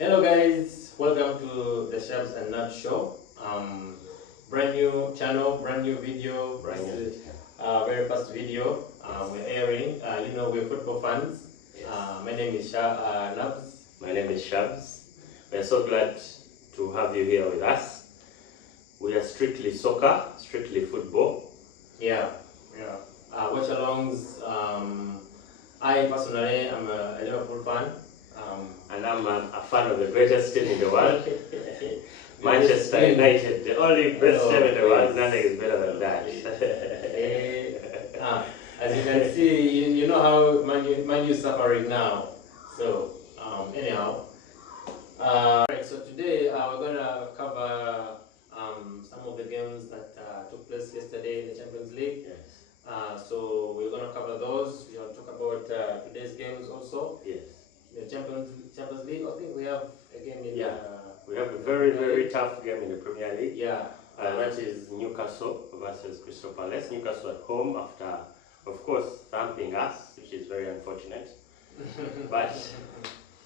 Hello guys, welcome to the Shabz N Nairbz show. Brand new channel, brand new video, very first video we're airing. We're football fans. My name is Nairbz. My name is Shabz. We are so glad to have you here with us. We are strictly soccer, strictly football. Yeah. Watch alongs. I personally am a Liverpool fan. And I'm a fan of the greatest team in the world, Manchester United, the only best team in the world. Nothing is better than that. As you can see, you know how Man U is suffering now. So, anyhow. Right, so today we're going to cover some of the games that took place yesterday in the Champions League. Yes. So we're going to cover those. We'll talk about today's games also. Yes. The Champions League, I think we have a game in we have a very tough game in the Premier League. Yeah. That is Newcastle versus Crystal Palace. Newcastle at home after, of course, thumping us, which is very unfortunate. But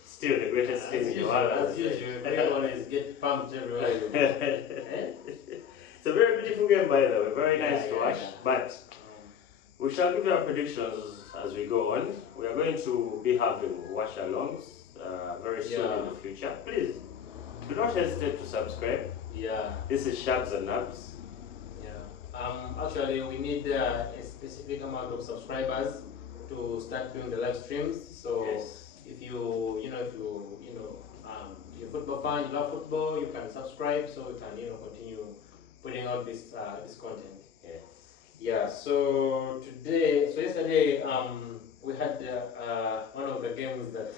still the greatest team in the world. As usual, they always get pumped everywhere you go. It's a very beautiful game, by the way. Very nice to watch. But we shall give you our predictions as we go on. We are going to be having watch-alongs very soon in the future. Please, do not hesitate to subscribe. Yeah. This is Shabz N Nairbz. Yeah. Actually, we need a specific amount of subscribers to start doing the live streams. So if you're a football fan, you love football, you can subscribe so we can continue putting out this content. Yes. Yeah, so yesterday we had one of the games that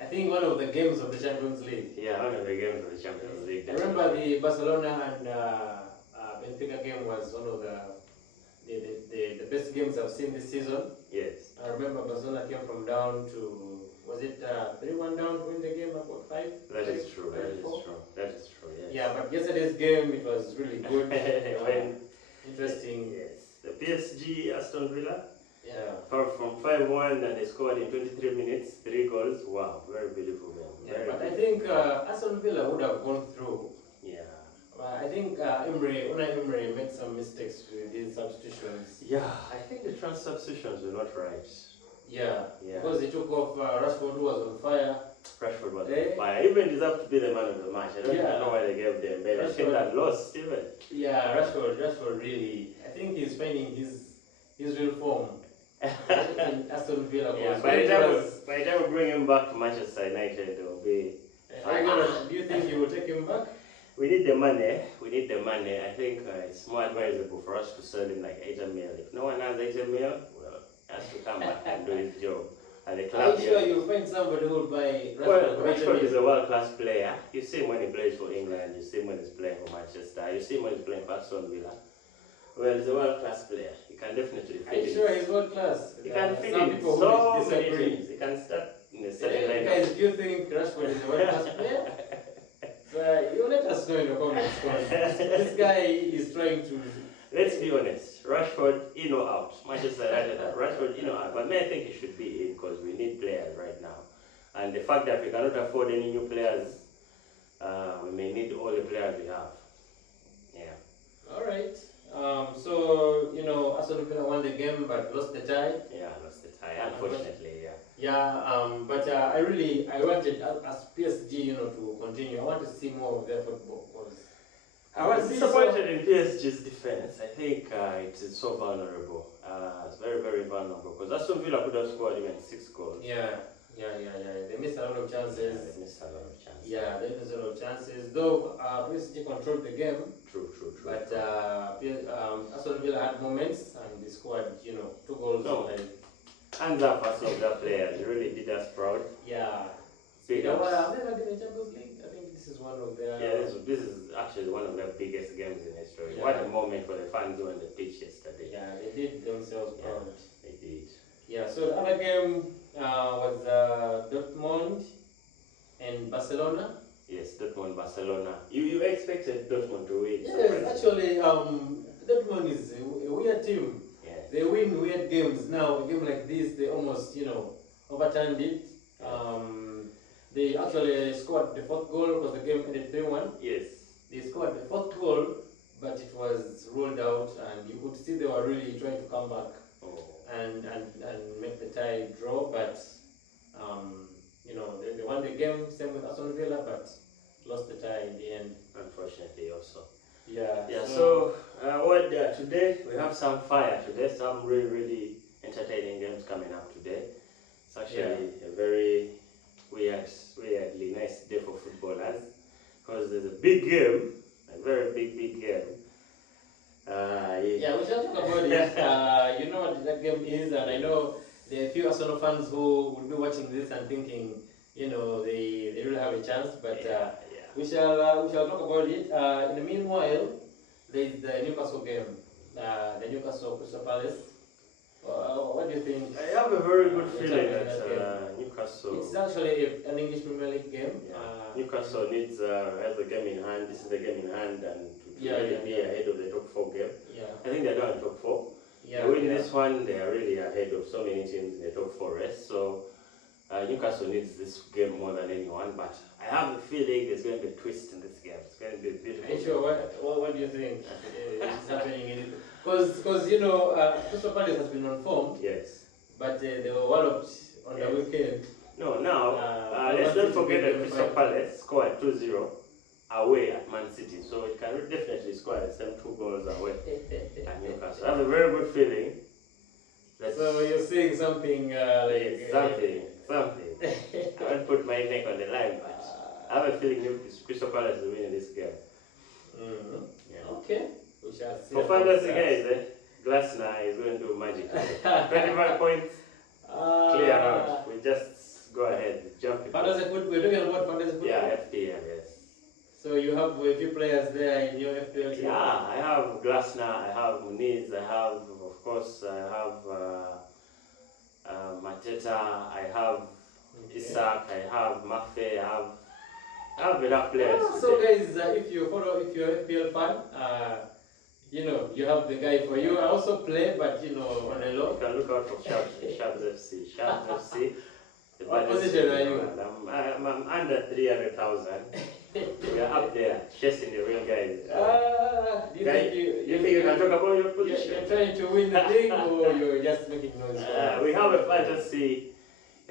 I think one of the games of the Champions League. Yeah, one of the games of the Champions League. I remember the Barcelona and Benfica game was one of the best games I've seen this season. Yes. I remember Barcelona came from down to, was it 3-1 down to win the game at what, 5? That is true. That is true. Yes. Yeah, but yesterday's game it was really good. Interesting. Yes. The PSG Aston Villa. Yeah. Far from 5-1 and they scored in 23 minutes, 3 goals. Wow, very beautiful game. Yeah, but I think Aston Villa would have gone through. Yeah. I think Unai Emery made some mistakes with his substitutions. Yeah, I think the substitutions were not right. Yeah. Yeah. Because he took off Rashford, who was on fire. Rashford was on fire. Even deserved to be the man of the match. I don't know why they gave them. But I think that lost even. Yeah, Rashford really. I think he's finding his real form. In Aston Villa. Yeah, by the time we bring him back to Manchester United, it will be. Do you think you will take him back? We need the money. I think it's more advisable for us to sell him like 80 mil. If no one has 80 mil, well, he has to come back and do his job. And the club. Are you sure you'll find somebody who will buy Rashford? Well, Rashford is a world-class player. You see him when he plays for England. You see him when he's playing for Manchester. You see him when he's playing for Aston Villa. Well, he's a world-class player. He can definitely fit in. Are you sure he's world-class? He can fit some in people so who many disagree. teams. He can start in the second line. Guys, if you think Rashford is a world-class player, so you let us know in the comments. This guy is trying to... Let's be honest. Rashford, in or out. Manchester United, Rashford, in or out. But I think he should be in because we need players right now. And the fact that we cannot afford any new players, we may need all the players we have. Yeah. All right. Aston Villa won the game but lost the tie. Yeah, lost the tie, unfortunately, yeah. Yeah, but I wanted, as PSG, to continue. I want to see more of their football. I was disappointed in PSG's defense. I think it is so vulnerable. It's very vulnerable because Aston Villa could have scored even 6 goals. Yeah. They missed a lot of chances. Yeah, they missed a lot of chances. Though PSG controlled the game. True. But Aston Villa had moments and they scored, 2 goals. No. Hands up for some of their players. They really did us proud. Yeah. Big ups. Have they had in the Champions League? I think this is one of their... Yeah, this is actually one of their biggest games in history. Yeah. What a moment for the fans on the pitch yesterday. Yeah, they did themselves proud. They did. Yeah, so the other game was Dortmund and Barcelona. Yes, Dortmund, Barcelona. You expected Dortmund to win? Yes, actually, Dortmund is a weird team. Yes. They win weird games. Now, a game like this, they almost, overturned it. They actually scored the fourth goal because the game ended 3-1. Yes. They scored the fourth goal, but it was ruled out, and you could see they were really trying to come back and make the tie draw. But you know, they won the game. Same with Aston Villa, but lost the tie in the end. Unfortunately, also. Yeah. Yeah. So today we have some fire today. Some really entertaining games coming up today. It's actually a very weirdly nice day for footballers because there's a big game, a very big game. Yeah, we shall talk about it. You know what that game is, and I know there are a few Arsenal fans who will be watching this and thinking, you know, they really have a chance. But we shall talk about it. In the meanwhile, there is the Newcastle game, the Newcastle Crystal Palace. What do you think? I have a very good feeling that Newcastle. It's actually an English Premier League game. Newcastle needs has the game in hand. This is the game in hand, and to really be ahead of the top 4 game. I think they're now in top 4. They win this one, they are really ahead of so many teams in the top 4 race. So Newcastle needs this game more than anyone. But I have a feeling there's going to be a twist in this game. It's going to be a beautiful. Are you sure? What do you think is happening in it? Because you know, Crystal Palace has been on form. Yes. But they were walloped on the weekend. No, now let's not forget that Crystal Palace scored 2-0 away at Man City, so it can definitely score the same 2 goals away at Newcastle. I have a very good feeling. So you're saying something like something. I won't put my neck on the line, but I have a feeling Crystal Palace will win this game. Okay, we shall see. For fantasy guys, Glasner is going to do magic. 25 points, clear out. We just go ahead, jump. Fantasy football. We're talking about fantasy football. Yeah, FPL, yes. So you have a few players there in your FPL team? Yeah, I have Glasner, I have Muniz, I have, of course, I have Mateta, I have Isaac, I have Mafe, I have enough players. So guys, if you're FPL fan, you know, you have the guy for you. I also play, but you know, on a low. You can look out for Shabz FC. Shabz FC. What position are you? I'm under 300,000. We are up there, chasing the real guys. You think you can talk about your position? You're trying to win the thing, or you're just making noise? We have a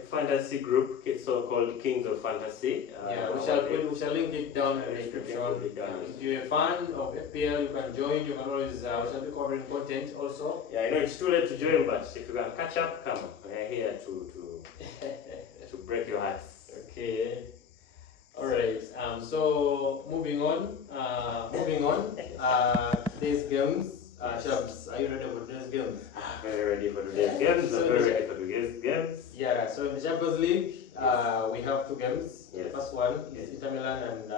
fantasy group, it's so-called Kings of Fantasy. We shall link it down in the description. If you're a fan of FPL, you can join. You can always we shall be covering content also. Yeah, I know it's too late to join, but if you can catch up, come on. We're here to break your hearts. Okay. All right. So moving on. Today's games. Shabz, are you ready for today's games? Very ready for today's games. I'm very ready for today's games. Yeah. So in the Champions League, we have 2 games. Yes. The first one is Inter Milan and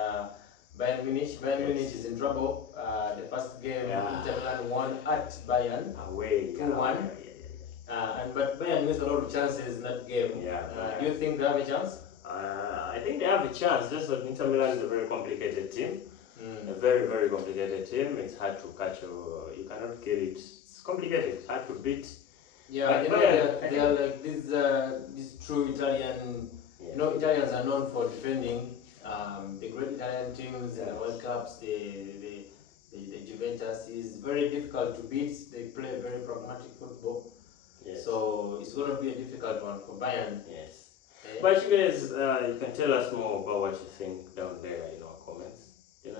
Bayern Munich. Bayern Munich is in trouble. The first game, Inter Milan won at Bayern away 2-1. But Bayern missed a lot of chances in that game. Do you think they have a chance? I think they have a chance. Just that Inter Milan is a very complicated team. A very, very complicated team. It's hard to catch. You cannot get it. It's complicated. It's hard to beat. Yeah, you know, they are like these true Italian. You know, Italians are known for defending. The great Italian teams in the World Cups, the Juventus is very difficult to beat. They play very pragmatic football. Yes. So it's going to be a difficult one for Bayern. Yes. But you guys, you can tell us more about what you think down there in our comments. You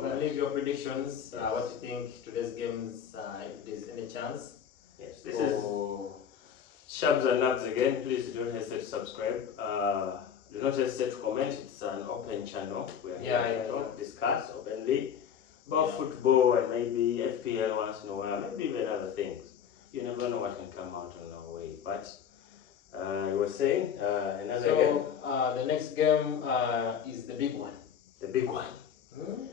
can leave your predictions. What you think today's games, if there's any chance. Yes. This is Shabz N Nairbz again. Please don't hesitate to subscribe. Do not hesitate to comment. It's an open channel. We are here to talk, discuss openly about football and maybe FPL once in a while, maybe even other things. You never know what can come out on our way. But you were saying another game. The next game is the big one. The big one.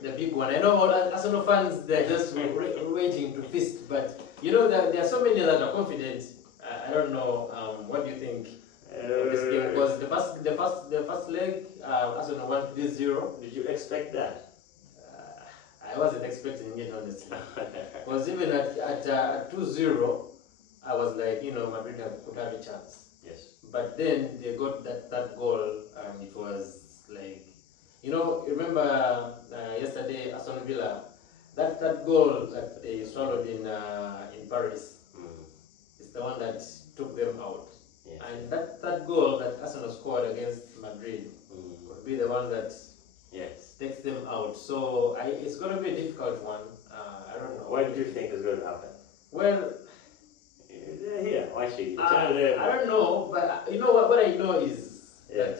The big one. I know Arsenal fans, they're just waiting to feast, but you know there are so many that are confident. I don't know. What do you think of this game? Because the first leg, Arsenal won 3-0. Did you expect that? I wasn't expecting it, honestly. Because even at 2-0, I was like, you know, Madrid could have a chance. Yes. but then they got that goal, and it was like, remember yesterday Aston Villa, that goal that they swallowed in Paris, is the one that took them out. Yes. And that goal that Arsenal scored against Madrid would be the one that takes them out. So it's going to be a difficult one. I don't know. What do you think is going to happen? Well, they're here watching. I don't know, but you know what I know is that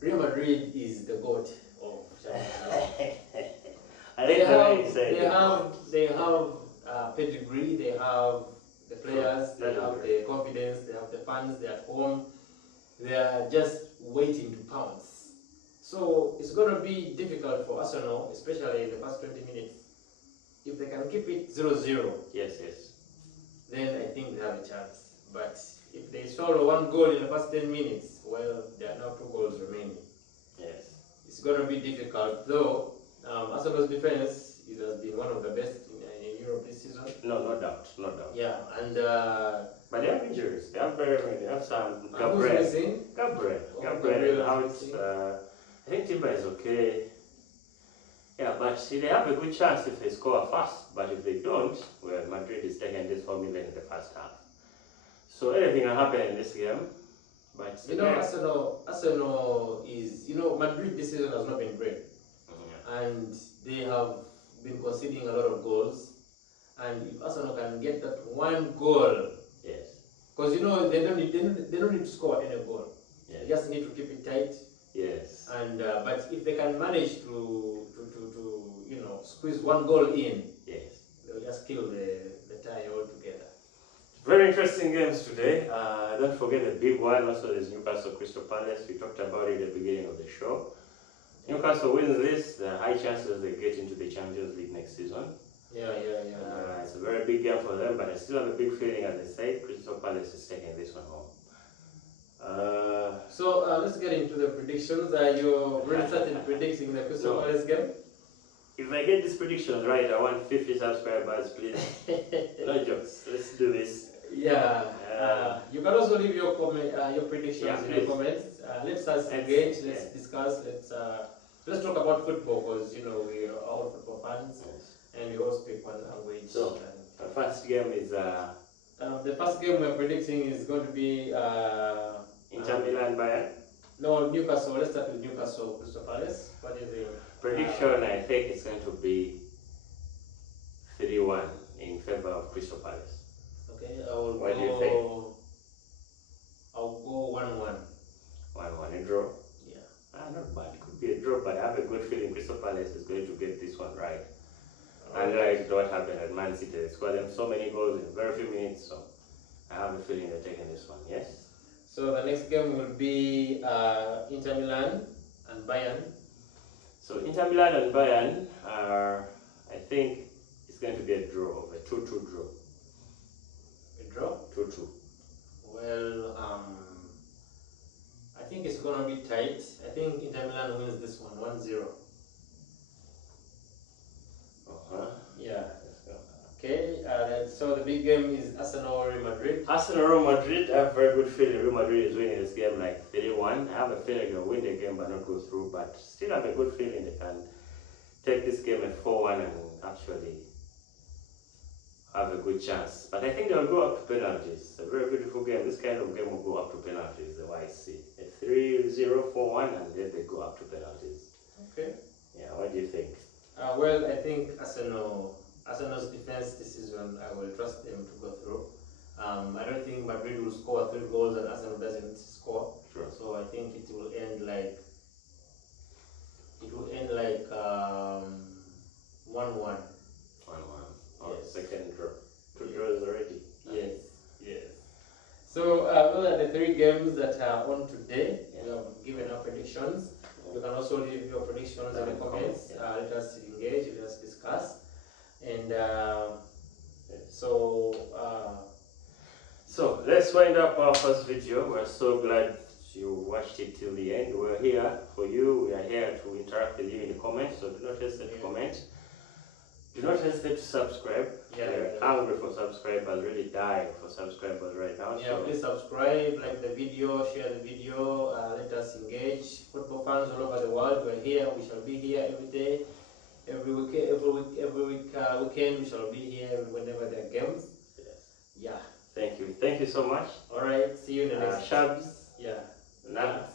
Real Madrid is the GOAT of Champions League. They have pedigree, they have the players, they have the confidence, they have the fans, they're at home, they are just waiting to pounce. So it's going to be difficult for Arsenal, especially in the first 20 minutes. If they can keep it 0-0, then I think they have a chance. But if they swallow one goal in the first 10 minutes, well, there are now 2 goals remaining. Yes. It's going to be difficult, though. Arsenal's defense has been one of the best in Europe this season. No doubt. Yeah, and but they have injuries. They have some. Gabriel out. I think Timber is okay. Yeah, but they have a good chance if they score fast. But if they don't, well, Madrid is taking this formula in the first half. So anything can happen in this game. But Arsenal is, Madrid this season has not been great. And they have been conceding a lot of goals. And if Arsenal can get that one goal, because they don't need to score any goal. They just need to keep it tight. Yes. And but if they can manage to squeeze one goal in, they'll just kill the tie altogether. Very interesting games today. Don't forget the big one. Also, there's Newcastle Crystal Palace. We talked about it at the beginning of the show. Newcastle wins this, there are high chances they get into the Champions League next season. It's a very big game for them, but I still have a big feeling, as I say, Crystal Palace is taking this one home. So let's get into the predictions. You really started predicting the Crystal Palace game? If I get these predictions right, I want 50 subscribers, please. No jokes. Let's do this. Yeah. You can also leave your predictions in the comments. Let's engage. Let's discuss. Let's talk about football, because we are all football fans, and we all speak one language. So the first game is the first game we're predicting is going to be Inter Milan Bayern. No, Newcastle. Let's start with Newcastle Crystal Palace. What do you think? Prediction, I think it's going to be 3-1 in favor of Crystal Palace. Okay, what do you think? I'll go 1-1. 1-1, a draw? Yeah. Not bad. Could be a draw, but I have a good feeling Crystal Palace is going to get this one right. Unlike what happened at Man City, they scored them so many goals in very few minutes, so I have a feeling they're taking this one, yes? So the next game will be Inter Milan and Bayern. So Inter Milan and Bayern are, I think it's going to be a draw, a 2-2 draw. A draw? 2-2. Well, I think it's going to be tight. I think Inter Milan wins this one 1-0. Yeah. Okay, so the big game is Arsenal-Real Madrid. Arsenal-Real Madrid, I have a very good feeling Real Madrid is winning this game like 3-1. I have a feeling they'll win the game but not go through, but still have a good feeling they can take this game at 4-1 and actually have a good chance. But I think they'll go up to penalties. A very beautiful game. This kind of game will go up to penalties, the way I see. At 3-0, 4-1, and then they go up to penalties. Okay. Yeah, what do you think? Well, I think Arsenal's defense this season, I will trust them to go through. I don't think Madrid will score 3 goals and Arsenal doesn't score. Sure. So I think it will end like 1-1. 1-1. Oh, yes. Second draw. 2 draws already. Yes. So those are the 3 games that are on today. We have given our predictions. You can also leave your predictions in the comments. Let us engage, let us discuss. And so let's wind up our first video. We're so glad you watched it till the end. We're here for you. We are here to interact with you in the comments, so do not hesitate to comment. do not hesitate to subscribe. Yeah, We're hungry for subscribers, really dying for subscribers right now. Yeah, so please subscribe, like the video, share the video, let us engage. Football fans all over the world, we're here, we shall be here every day, every weekend we shall be here whenever there are games. yes. Yeah. Thank you so much. Alright, see you in the next Shabz. Yeah. Nairbz.